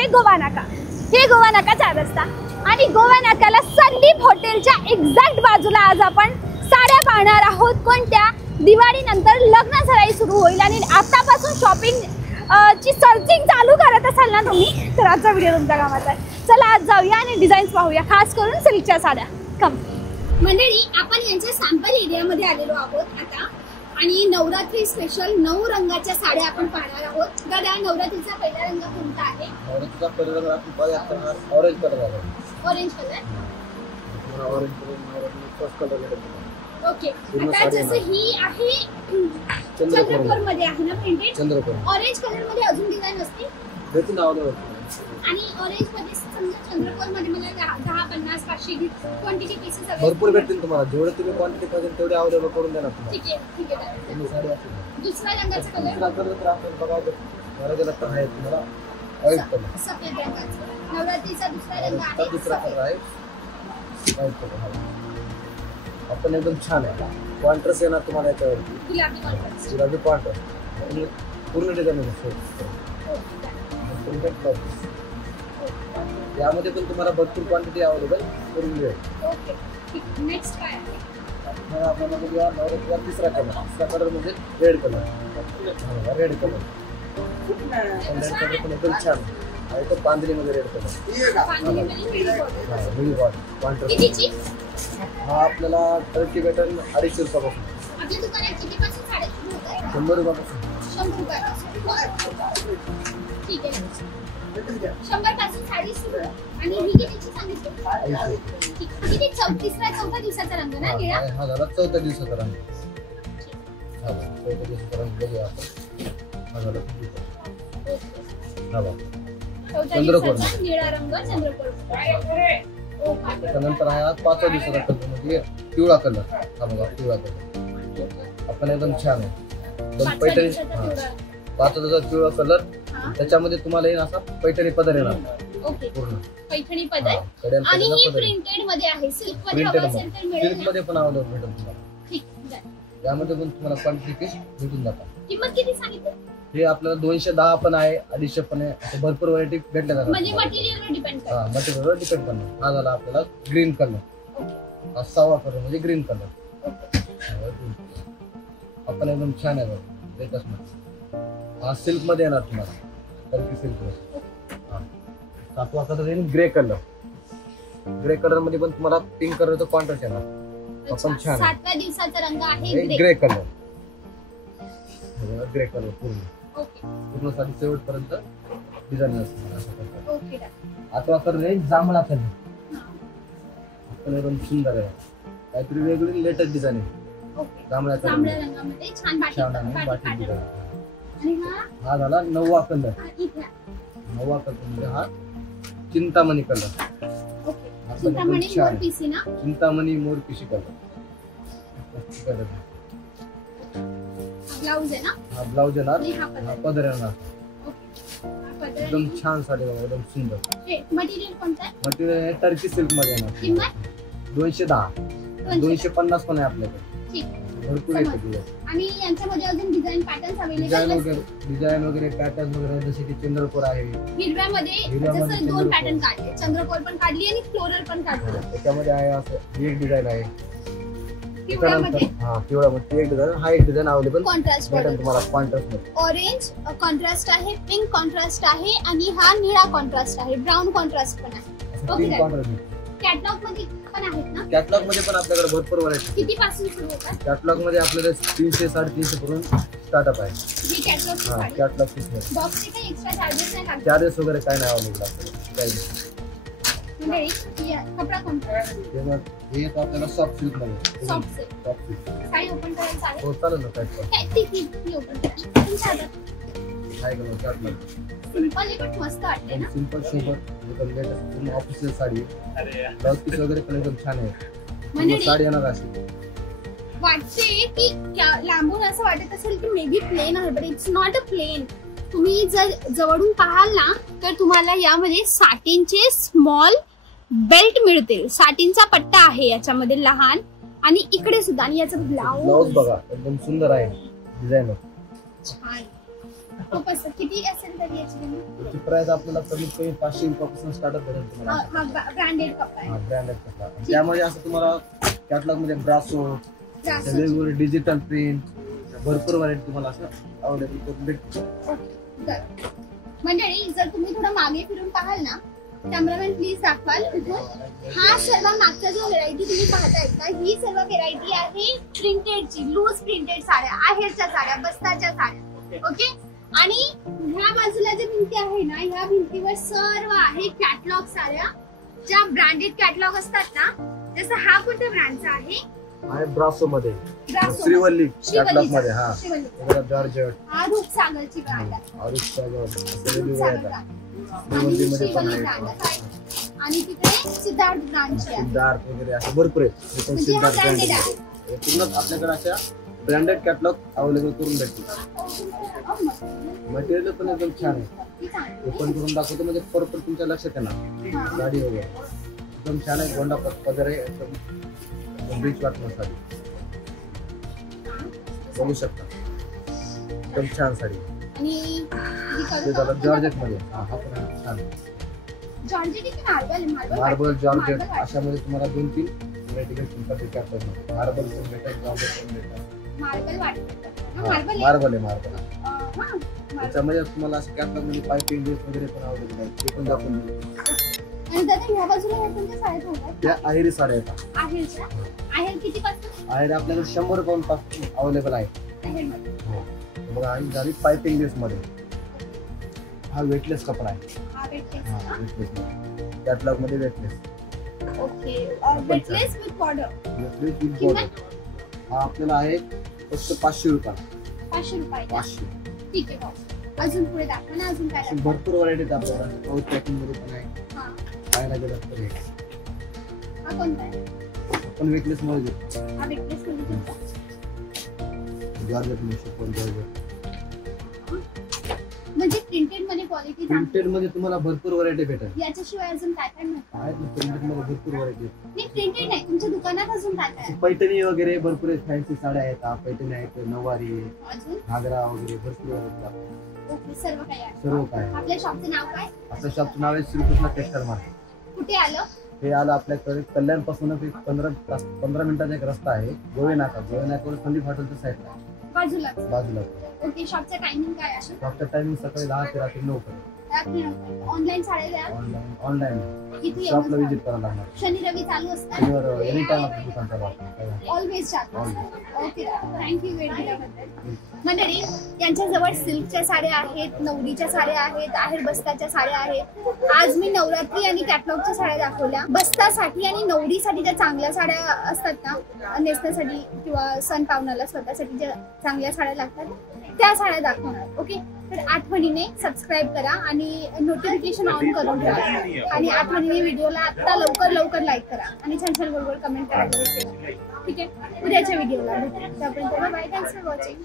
आहे गोवा नाका। हे गोवा नाका 4 रस्ता आणि गोवा नाक्याला संदीप हॉटेलच्या एक्झॅक्ट बाजूला आज आपण साड्या पाहणार आहोत। कोणत्या? दिवाळी नंतर लग्न सराई सुरू होईल आणि आतापासून शॉपिंग ची सर्चिंग चालू करत असाल ना तुम्ही तर आजचा व्हिडिओ तुमच्या कामाचा आहे। चला आज जाऊया आणि डिझाईन्स पाहूया, खास करून सिल्कच्या साड्या। कम मंडळी, आपण यांच्या सॅम्पल एरियामध्ये आलेलो आहोत आता आणि नवरात्री स्पेशल 9 रंगाच्या साड्या आपण पाहणार आहोत। दादा, नवरात्रीचा पहिला रंग कोणता आहे? नवरात्रीचा पहिला रंग आपण ऑरेंज कलर आहे। Orange colour, orange colour first colour आहे। ओके, आता जसं ही आहे चंद्रकोर मध्ये आहे ना प्रिंटेड? चंद्रकोर ऑरेंज कलर मध्ये अजून डिझाइन असते भेटून आवडलं आणि ऑरेंज मध्ये समजा चंद्रकोर मध्ये मला 10 50 500 क्वांटिटी पीसेस हवे भरपूर भेटतील तुम्हाला। जेवढे तुम्ही क्वांटिटी पाहिजे तेवढे अवेलेबल करून देणार तुम्हाला। ठीक आहे ठीक आहे। साडी असेल दुसरा रंगाचा कलर, दुसरा कलर तर आपण बघा बऱ्याचदा तर आहे तुम्हाला व्हाईट कलर, सफेद रंगाचा नवरात्रीचा दुसरा रंग आहे। दुसरा कलर आहे व्हाईट कलर। आपण एकदम छान आहे, कॉन्ट्रास्ट येणार तुम्हाला याच्यावरती, गुलाबी कॉन्ट्रास्ट, गुलाबी कॉन्ट्रास्ट आणि पूर्ण डिझाइन आहे। यामध्ये पण तुम्हाला भरपूर क्वांटिटी अवेलेबल करून मिळेल। ओके ठीक, नेक्स्ट काय आहे? आपल्याला बघूया नवरात्रीचा तिसरा कलर म्हणजे रेड कलर। रेड कलर पण एकदम छान आहे, तो बांधणीमध्ये रेड कलर मिळी कॉन्ट्रास्ट। कितीची? हा आपल्याला 30 भेटेल 250 रुपयापासून। आपल्या दुकानात कितीपासून साड्या सुरू होतात? 100 रुपयापासून। 100 रुपयापासून, ठीक आहे। 100 पासून साडी सुरू आणि ही कितीची सांगितली? किती? चौथा दिवसाचा रंग ना निळा? हा झाला चौथ्या दिवसाचा रंग। हा चौथ्या दिवसाचा रंग बघूया आपण। हा झाला हा बघा चंद्रकोर निळा रंग, चंद्रकोर। त्यानंतर हा 5व्या दिवसाचा कलर म्हणजे पिवळा कलर। हा बघा पिवळा कलर आपण एकदम छान आहे, एकदम पैठणी। 5व्या दिवसाचा पिवळा कलर, त्याच्यामध्ये तुम्हाला येईल असा पैठणी पदर येणार। ओके, पूर्ण पैठणी पदर आणि ही प्रिंटेड मध्ये आहे। सिल्क मध्ये हवं असेल तर मिळेल, सिल्क मध्ये पण अवेलेबल भेटेल तुम्हाला। ठीक आहे, यामध्ये पण तुम्हाला क्वांटिटी पीस भेटून जातात। किंमत किती सांगितली? हे आपल्याला 210 पण आहे, 250 पण आहे, असे भरपूर व्हरायटी भेटल्या जातात। म्हणजे मटेरियलवर डिपेंड करतं। हा मटेरियलवर डिपेंड करणार। हा झाला आपल्याला ग्रीन कलर, हा 6वा कलर म्हणजे ग्रीन कलर। आपण एकदम छान आहे लेटेस्ट मध्ये। हा सिल्क मध्ये येणार तुम्हाला, टर्की सिल्क मध्ये। हा 7वा कलर येईल ग्रे कलर। ग्रे कलर मध्ये पण तुम्हाला पिंक कलरचा कॉन्ट्रास्ट येणार। आपण छान 7व्या दिवसाचा रंग आहे ग्रे कलर। ग्रे कलर पूर्ण ओके, पूर्ण साडी शेवट पर्यंत डिझाइन असते अशा प्रकारे। ओके, 8वा कलर आहे जांभळा कलर। आपण एकदम सुंदर आहे, काहीतरी वेगळी लेटेस्ट डिझाइन आहे। ओके, जांभळ्या रंगामध्ये छान बाटिक डिझाइन। आणि हा झाला 9वा कलर। 9वा कलर म्हणजे हा चिंतामणी कलर। ओके, चिंतामणी मोर पिसी ना? चिंतामणी मोर पिसी कलर। ब्लाउज आहे ना? हा ब्लाउज येणार, हा पदर येणार। ओके, एकदम छान साडी बघा, एकदम सुंदर। हे मटेरियल कोणतं आहे? मटेरियल टर्की सिल्क मध्ये येणार। किंमत 210 250 पण आहे आपल्याकडे, ठीक, भरपूर येते। आणि यांच्यामध्ये अजून डिझाइन पॅटर्न्स अवेलेबल डिझाइन वगैरे पॅटर्न वगैरे जसे की चंद्रकोर आहे। हिरव्यामध्ये जसं 2 पॅटर्न काढले, चंद्रकोर पण काढली आणि फ्लोरल पण काढली। त्याच्यामध्ये आहे असं एक डिझाइन आहे पिवळ्यामध्ये, हा पिवळ्यामध्ये एक डिझाइन, हा एक डिझाइन अवेलेबल कॉन्ट्रास्ट भेटेल तुम्हाला। कॉन्ट्रास्ट मध्ये ऑरेंज कॉन्ट्रास्ट आहे, पिंक कॉन्ट्रास्ट आहे आणि हा निळा कॉन्ट्रास्ट आहे, ब्राऊन कॉन्ट्रास्ट पण आहे। ओके, कॅटलॉग मध्ये पण आहेत ना? कॅटलॉग मध्ये पण आपल्याकडे भरपूर व्हरायटी। किती पासून सुरू होतात? कॅटलॉग मध्ये आपल्याला 300 350 पर्यंत स्टार्टअप आहे। ही कॅटलॉग हा कॅटलॉग पीस मध्ये बॉक्सचे काही एक्स्ट्रा चार्जेस नाही लागत? चार्जेस वगैरे काय नाही अवेलेबल आपल्याकडे, काही नाही। म्हणजे कपडा कोणता? हे तर आपल्याला सॉफ्ट सिल्क मध्ये। सॉफ्ट सिल्क साडी ओपन करायचं आहे? हो चालेल ना, काय ती ओपन करायची साधा काय कलर कॅटलॉग सिंपल आहे पण मस्त वाटते ना? सिंपल सोबर एकदम लेटेस्ट पूर्ण ऑफिशियल साडी आहे। ब्लाउज पीस वगैरे पण एकदम छान आहे, म्हणजे साडी येणार अशी वाटते की लांबून असं वाटत असेल की मे बी प्लेन आहे, but it's not a plain. तुम्ही जर जवळून पाहाल ना तर तुम्हाला यामध्ये साटिनचे स्मॉल बेल्ट मिळतील। साटिनचा पट्टा आहे याच्यामध्ये लहान आणि इकडे सुद्धा, आणि याचा ब्लाउज बघा एकदम सुंदर आहे डिझाइन छान। खूप असतं. किती असेल तरी याची किंमत? त्याची प्राइस आपल्याला कमीत कमी 500 रुपयापासून स्टार्टअप भेटेल तुम्हाला. हा ब्रँडेड कपडा आहे. ब्रँडेड कपडा. त्यामध्ये असं तुम्हाला कॅटलॉग मध्ये ब्रासो, वेगवेगळे डिजिटल प्रिंट, भरपूर व्हरायटी तुम्हाला असं अवेलेबल करून भेटते. मंडळी जर तुम्ही थोडं मागे फिरून पाहाल ना, कॅमेरामॅन प्लीज दाखवाल इथून. हा सर्व मागचा जो व्हेरायटी तुम्ही पाहताय का, ही सर्व व्हेरायटी आहे प्रिंटेडची, लूज प्रिंटेड साड्या, आहेरच्या साड्या, बस्ताच्या साड्या. ओके. आणि ह्या बाजूला जे भिंती आहे ना, ह्या भिंतीवर सर्व आहे कॅटलॉग साड्या, ज्या ब्रँडेड कॅटलॉग असतात ना. जसं हा कोणत्या ब्रँडचा आहे? ब्रासो मध्ये, ब्रासो, श्रीवल्ली कॅटलॉग मध्ये. हा श्रीवल्ली, जॉर्जेट, हा रूपसागरची ब्रँड आहे. आणि तिकडे सिद्धार्थ ब्रँडची आहे. सिद्धार्थ वगैरे असं भरपूर आहे. म्हणजे हा ब्रँडेड आहे. पूर्ण आपल्याकडे अशा ब्रँडेड कॅटलॉग अवेलेबल करून भेटतील. मटेरियल पण एकदम छान आहे. ओपन करून दाखवतो म्हणजे परत तुमच्या लक्षात येणार. गाडी वगैरे एकदम छान आहे. गोंडा पदर आहे, एकदम रिच वाटणार साडी. बघू शकता एकदम छान साडी. आणि ते झालं जॉर्जेट मध्ये. हा पण छान. जॉर्जेट की मार्बल? मार्बल जॉर्जेट अशामध्ये तुम्हाला 2-3 व्हरायटी भेटतील. कॅटलॉग मार्बल पण भेटेल, जॉर्जेट पण भेटेल. मार्बल वाटतं. मार्बल आहे. त्याच्यामध्ये तुम्हाला असं कॅटलॉग मध्ये पाइपिंग वगैरे पण अवेलेबल आहे. ते पण दाखवून देतो. आणि दादा ह्या बाजूला ह्या कोणत्या साड्या ठेवतात? त्या आहेरी साड्या आहेत. आहेरच्या? आहेर किती पासून? आहेर आपल्याकडे 100 पाऊंड पासून अवेलेबल आहे. आहेरमध्ये. हो. बघा ही झाली पाइपिंग लेस मध्ये. हा वेटलेस कपडा आहे. हा वेटलेस. हा वेटलेस मध्ये. कॅटलॉग मध्ये weightless. Okay. Weightless with border. Weightless with border. हा आपल्याला आहे फक्त 500 रुपये. 500 रुपये. 500. ठीक आहे भाऊ. अजून पुढे दाखवा ना. अजून काय दाखवा? भरपूर व्हरायटी आहेत आपल्याला. पाऊच पॅकिंग मध्ये पण आहे. हा. पाहायला गेलं तर हा कोणता आहे? आपण वेटलेस मध्ये घेतो. हा वेटलेस मध्ये कोणता? जॉर्जेट मध्ये पण जॉर्जेट. म्हणजे प्रिंटेड मध्ये क्वालिटी प्रिंटेड मध्ये तुम्हाला भरपूर व्हरायटी भेटेल. याच्याशिवाय अजून काय काय मिळतं? आहेत ना प्रिंटेड मध्ये भरपूर व्हरायटी. नाही प्रिंटेड नाही, तुमच्या दुकानात अजून काय काय आहे? पैठणी वगैरे भरपूर आहेत. फॅन्सी साड्या आहेत. पैठणी आहेत, नऊवारी, अजून? घागरा वगैरे भरपूर व्हरायटी. ओके. सर्व काही आहे. सर्व काय. आपल्या शॉपचं नाव काय? आपल्या शॉपचं नाव आहे श्रीकृष्ण टेक्सटाईल मार्केट. कुठे आलं? हे आलं आपल्याकडे कल्याण पासूनच एक 15 मिनिटाचा एक रस्ता आहे. गोवे नाक्यावर संदीप हॉटेलच्या साईडला बाजूला. बाजूला. ओके. शॉपचं टायमिंग काय असेल? शॉपचा टायमिंग सकाळी 10 ते रात्री 9 पर्यंत. ऑनलाईन साड्या द्या. ऑनलाईन इथे शॉपला व्हिजिट करायला लागणार. शनी रवी चालू असतात. शनिवार एनी टाइम आपलं दुकान चालू असतं. ऑलवेज चालू असतात. ओके. थँक्यू वेळ दिल्याबद्दल. मंडळी यांच्याजवळ सिल्कच्या साड्या आहेत, नवरीच्या साड्या आहेत, आहेर बस्ताच्या साड्या आहेत. आज मी नवरात्री आणि कॅटलॉगच्या साड्या दाखवल्या. बस्तासाठी आणि नवरीसाठी ज्या चांगल्या साड्या असतात ना, नेसण्यासाठी किंवा सण पावनाला स्वतःसाठी ज्या चांगल्या साड्या लागतात त्या साड्या दाखवणार. ओके. तर आठवणीने सबस्क्राईब करा आणि नोटिफिकेशन ऑन करून ठेवा. आणि आठवणीने व्हिडिओला आत्ता लवकर लाईक करा आणि छान गोड कमेंट करायला विसरू नका. ठीक आहे. उद्याच्या व्हिडिओला भेटू. तोपर्यंत बाय. Thanks for watching.